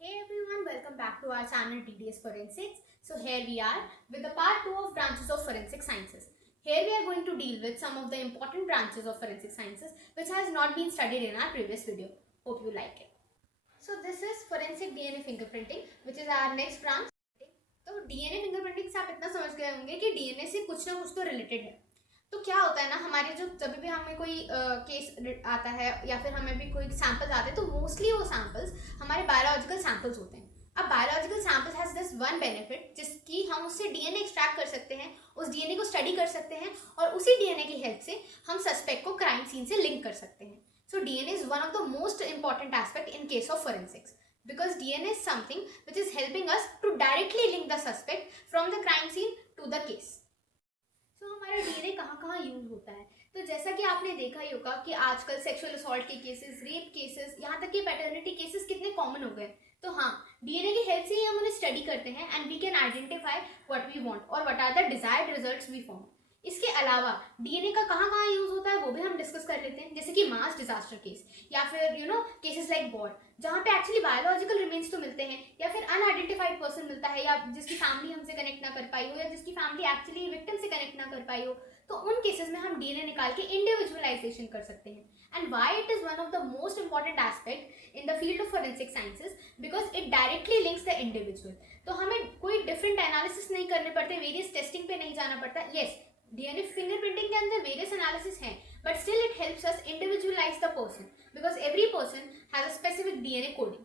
Hey everyone, welcome back to our channel TDS Forensics. So here we are with the part 2 of branches of forensic sciences. Here we are going to deal with some of the important branches of forensic sciences which has not been studied in our previous video. Hope you like it. So this is forensic DNA fingerprinting which is our next branch. तो DNA fingerprinting से आप इतना समझ गए होंगे कि DNA से कुछ ना कुछ तो रिलेटेड है. तो क्या होता है ना, हमारे जो जब भी हमें कोई केस आता है या फिर हमें भी कोई सैंपल्स आते हैं तो मोस्टली वो सैंपल्स हमारे बायोलॉजिकल सैंपल्स होते हैं. अब biological samples has this one benefit जिसकी हम उससे डीएनए एक्सट्रैक्ट कर सकते हैं, उस डीएनए को स्टडी कर सकते हैं और उसी डीएनए की हेल्प से हम सस्पेक्ट को क्राइम सीन से लिंक कर सकते हैं. So DNA is one of the most important aspect in case of forensics because DNA is something which is helping us to directly link the suspect from the crime scene to the case. तो हमारा DNA कहाँ use होता है. तो जैसा कि आपने देखा ही होगा कि आजकल सेक्सुअल असॉल्ट के केसेस, रेप केसेस, यहाँ तक कि पैटर्निटी केसेस कितने कॉमन हो गए. तो हाँ, डीएनए की हेल्प से ही हम उन्हें स्टडी करते हैं and we can identify what we want और what are the desired results we form. इसके अलावा डीएनए का कहाँ यूज होता है वो भी हम डिस्कस कर लेते हैं, जैसे कि मास डिजास्टर केस या फिर केसेस लाइक वॉर, जहाँ पे एक्चुअली बायोलॉजिकल रिमेन्स तो मिलते हैं या फिर अनआइडेंटिफाइड पर्सन मिलता है या जिसकी फैमिली हमसे कनेक्ट ना कर पाई हो या जिसकी फैमिली एक्चुअली विक्टिम से कनेक्ट ना कर पाई हो, तो उन केसेस में हम डीएनए निकाल के इंडिविजुअलाइजेशन कर सकते हैं. And why it is one of the most important aspect in the field of forensic sciences because it directly links the individual. तो हमें कोई डिफरेंट एनालिसिस नहीं करने पड़ते, वेरियस टेस्टिंग पे नहीं जाना पड़ता. येस, डीएनए फिंगरप्रिंटिंग के अंदर वेरियस एनालिसिस हैं, but still it helps us individualize the person because every person has a specific DNA coding.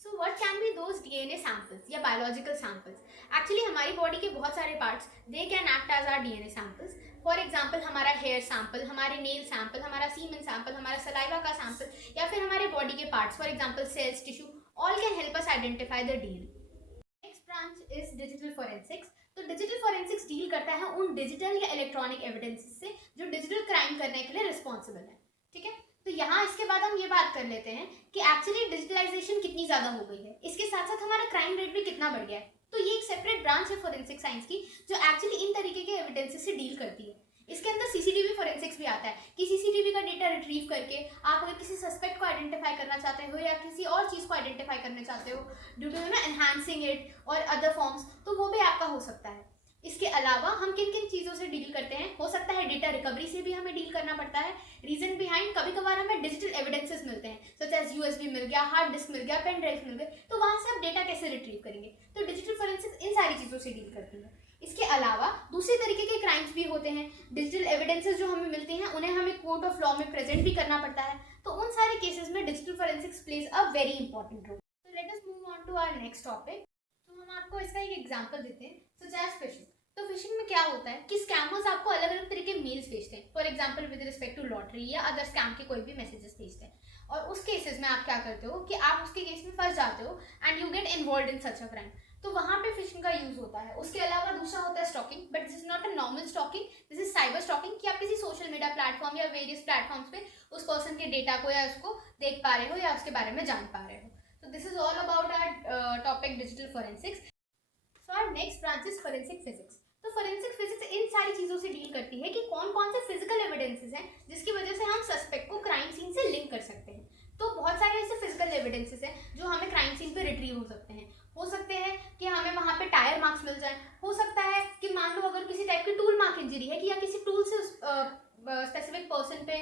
So what can be those DNA samples या बायोलॉजिकल सैंपल्स. एक्चुअली हमारी body के बहुत सारे parts they can act as our DNA samples. For example हमारा hair sample, हमारे nail sample, हमारा semen sample, हमारा saliva का सैंपल या फिर हमारे बॉडी के parts for example sales, tissue, all can help us identify the DNA. Next branch is digital forensics. तो डिजिटल फोरेंसिक्स डील करता है उन डिजिटल या इलेक्ट्रॉनिक एविडेंसेस से जो डिजिटल क्राइम करने के लिए रिस्पॉन्सिबल है. ठीक है, तो यहाँ इसके बाद हम ये बात कर लेते हैं कि एक्चुअली डिजिटलाइजेशन कितनी ज़्यादा हो गई है, इसके साथ साथ हमारा क्राइम रेट भी कितना बढ़ गया है. तो ये एक सेपरेट ब्रांच है फोरेंसिक साइंस की जो एक्चुअली इन तरीके के एविडेंसेस से डील करती है. इसके अंदर सीसीटीवी फोरेंसिक्स भी आता है कि सीसीटीवी का डेटा रिट्रीव करके आप अगर किसी सस्पेक्ट को आइडेंटिफाई करना चाहते हो या किसी और चीज़ को आइडेंटिफाई करना चाहते हो ड्यू टू एनहांसिंग इट और अदर फॉर्म्स, तो वो भी आपका हो सकता है. इसके अलावा हम किन किन चीज़ों से डील करते हैं, हो सकता है डेटा रिकवरी से भी हमें डील करना पड़ता है. रीजन बिहाइंड कभी कभार हमें डिजिटल एविडेंसेस मिलते हैं सच एज यूएसबी मिल गया, हार्ड डिस्क मिल गया, पेन ड्राइव मिल गए, तो वहाँ से आप डेटा कैसे रिट्रीव करेंगे. तो डिजिटल फोरेंसिक्स इन सारी चीज़ों से डील करती है. इसके अलावा दूसरे तरीके के क्राइम्स भी होते हैं. डिजिटल एविडेंसेस जो हमें मिलते हैं उन्हें हमें कोर्ट ऑफ लॉ में प्रेजेंट भी करना पड़ता है. तो उन सारे केसेस में digital forensics plays a very important role. तो let us move on to our next topic. तो हम आपको इसका एक एग्जांपल देते हैं सच एज फिशिंग. तो फिशिंग में क्या होता है कि स्कैमर्स आपको अलग अलग तरीके के मेल्स भेजते हैं, for example with respect to lottery या अदर स्कैम के कोई भी मैसेजेस भेजते हैं. और उस केसेस में आप क्या करते हो कि आप उसके केस में फंस जाते हो and you get involve in such a crime. तो वहाँ पे फिशिंग का यूज होता है. उसके अलावा दूसरा होता है stalking, but this is not a normal stalking, this is cyber stalking कि आप किसी सोशल मीडिया प्लेटफॉर्म या वेरियस प्लेटफॉर्म्स पे उस पर्सन के डेटा को या उसको देख पा रहे हो या उसके बारे में जान पा रहे हो. तो this is all about our topic digital forensics. So our next branch is forensic physics. तो फोरेंसिक फिजिक्स इन सारी चीज़ों से डील करती है कि कौन कौन से फिजिकल एविडेंसेस हैं जिसकी वजह से हम सस्पेक्ट को क्राइम सीन से लिंक कर सकते हैं. तो बहुत सारे ऐसे फिजिकल एविडेंसेस हैं जो हमें क्राइम सीन पे रिट्रीव हो सकते हैं. हो सकते हैं कि हमें वहाँ पे टायर मार्क्स मिल जाए, हो सकता है कि मान लो अगर किसी टाइप की टूल मार्क इंजरी है कि या किसी टूल से स्पेसिफिक पर्सन पे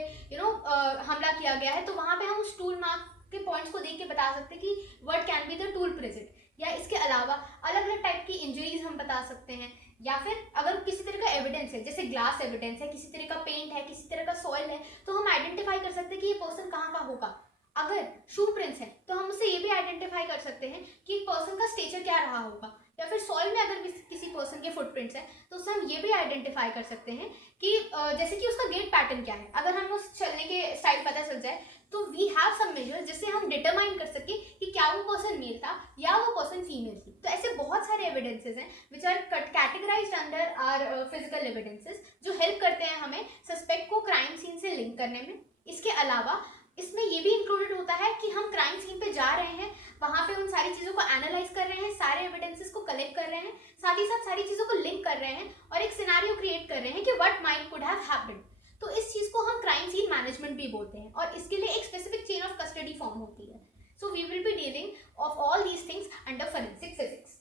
हमला किया गया है, तो वहाँ पे हम उस टूल मार्क के पॉइंट्स को देख के बता सकते हैं कि what can be the tool present. या इसके अलावा अलग अलग टाइप की इंजरीज हम बता सकते हैं. या फिर अगर किसी तरह का एविडेंस है, जैसे ग्लास एविडेंस है, किसी तरह का पेंट है, किसी तरह का सॉइल है, तो हम आइडेंटिफाई कर सकते हैं कि ये पर्सन कहाँ का होगा. अगर शू प्रिंट्स है तो हम उससे ये भी आइडेंटिफाई कर सकते हैं कि पर्सन का स्टेचर क्या रहा होगा. या फिर सॉइल में अगर किसी पर्सन के फुटप्रिंट्स है तो उससे हम ये भी आइडेंटिफाई कर सकते हैं कि जैसे कि उसका गेट पैटर्न क्या है. अगर हमें उस चलने के स्टाइल पता चल जाए तो वी हैव सम मेजर्स जिससे हम डिटरमाइन कर सके कि क्या वो पर्सन मेल था या वो पर्सन फीमेल थी. तो ऐसे बहुत सारे एविडेंसेस हैं which are categorized under our physical evidences जो हेल्प करते हैं हमें सस्पेक्ट को क्राइम सीन से लिंक करने में. इसके अलावा इसमें ये भी इंक्लूडेड होता है कि हम क्राइम सीन पे जा रहे हैं, वहाँ पे उन सारी चीज़ों को एनालाइज कर रहे हैं, सारे एविडेंसेस को कलेक्ट कर रहे हैं, साथ ही साथ सारी चीज़ों को लिंक कर रहे हैं और एक सिनेरियो क्रिएट कर रहे हैं कि what might could have happened. तो इस चीज़ को हम क्राइम सीन मैनेजमेंट भी बोलते हैं और इसके लिए एक specific chain of custody form होती है. सो So we will be dealing of all these things under forensic physics.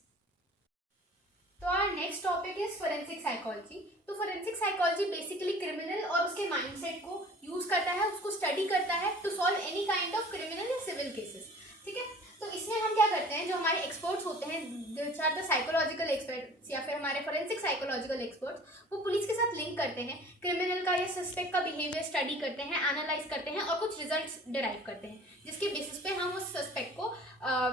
तो our next topic is forensic psychology. तो forensic psychology basically criminal और उसके mindset को use करता है, उसको study करता है to solve any kind of criminal या civil cases. ठीक है, तो इसमें हम क्या करते हैं, जो हमारे एक्सपर्ट्स होते हैं, which are the psychological experts या फिर हमारे forensic psychological experts, वो पुलिस के साथ लिंक करते हैं, क्रिमिनल का या सस्पेक्ट का बिहेवियर स्टडी करते हैं, एनालाइज करते हैं और कुछ रिजल्ट्स डिराइव करते हैं, जिसके बेसिस पे हम उस सस्पेक्ट को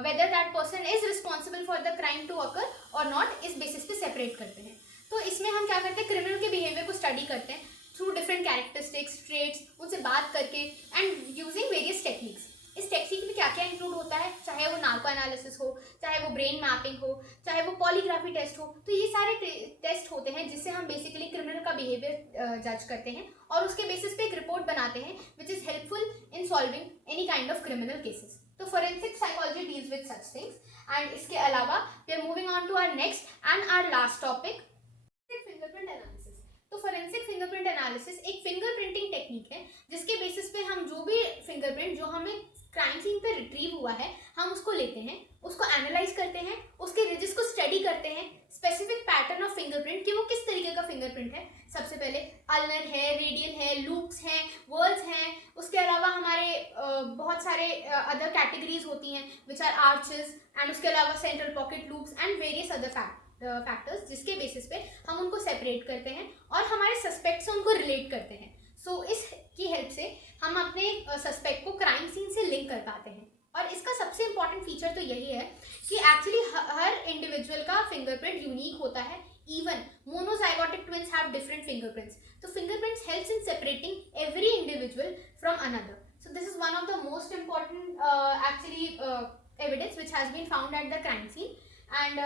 whether that person is responsible for the crime to occur और नॉट, इस बेसिस पे सेपरेट करते हैं. तो इसमें हम क्या करते हैं, क्रिमिनल के बिहेवियर को स्टडी करते हैं थ्रू डिफरेंट कैरेक्टरिस्टिक्स, ट्रेट्स, उनसे बात करके एंड यूजिंग वेरियस टेक्निक्स. इस टेक्निक में क्या क्या इंक्लूड होता है, चाहे वो नार्को एनालिसिस हो, चाहे वो ब्रेन मैपिंग हो, चाहे वो पॉलीग्राफी टेस्ट हो, तो ये सारे टेस्ट होते हैं जिससे हम बेसिकली क्रिमिनल का बिहेवियर जज करते हैं और उसके बेसिस पे एक रिपोर्ट बनाते हैं which is helpful in solving any kind of criminal cases. तो forensic psychology deals with such things. And इसके अलावा we are moving on to our next and our last topic, fingerprint analysis. तो forensic fingerprint analysis एक fingerprinting technique है जिसके basis पे हम जो भी फिंगरप्रिंट जो हमें क्राइम सीन पे रिट्रीव हुआ है, हम उसको लेते हैं, उसको एनालाइज करते हैं, उसके रिजिस को स्टडी करते हैं, स्पेसिफिक पैटर्न ऑफ फिंगरप्रिंट कि वो किस तरीके का फिंगरप्रिंट है. सबसे पहले अल्नर है, रेडियल है, लूप्स हैं, वर्ल्स हैं. उसके अलावा हमारे बहुत सारे अदर कैटेगरीज होती हैं विच आर आर्चेस, एंड उसके अलावा central pocket loops and various other factors, जिसके बेसिस पे हम उनको सेपरेट करते हैं और हमारे सस्पेक्ट से उनको रिलेट करते हैं. सो इसकी हेल्प से हम अपने सस्पेक्ट को क्राइम सीन से लिंक कर पाते हैं. और इसका सबसे इंपॉर्टेंट फीचर तो यही है कि एक्चुअली हर इंडिविजुअल का फिंगरप्रिंट यूनिक होता है. Even monozygotic twins have different fingerprints. तो fingerprints helps in separating every individual from another. So this is one of the most important evidence which has been found at the crime scene. And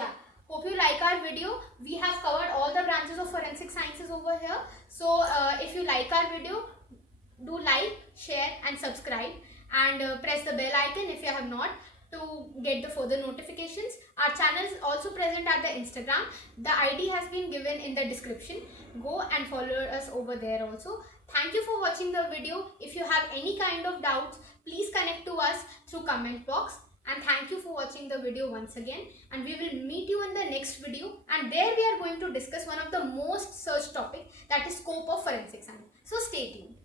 yeah, hope you like our video. We have covered all the branches of forensic sciences over here. So if you like our video, do like, share and subscribe, and press the bell icon if you have not, to get the further notifications. Our channel is also present at the Instagram. The ID has been given in the description. Go and follow us over there also. Thank you for watching the video. If you have any kind of doubts, please connect to us through comment box. And thank you for watching the video once again. And we will meet you in the next video. And there we are going to discuss one of the most searched topic, that is scope of forensic science. So stay tuned.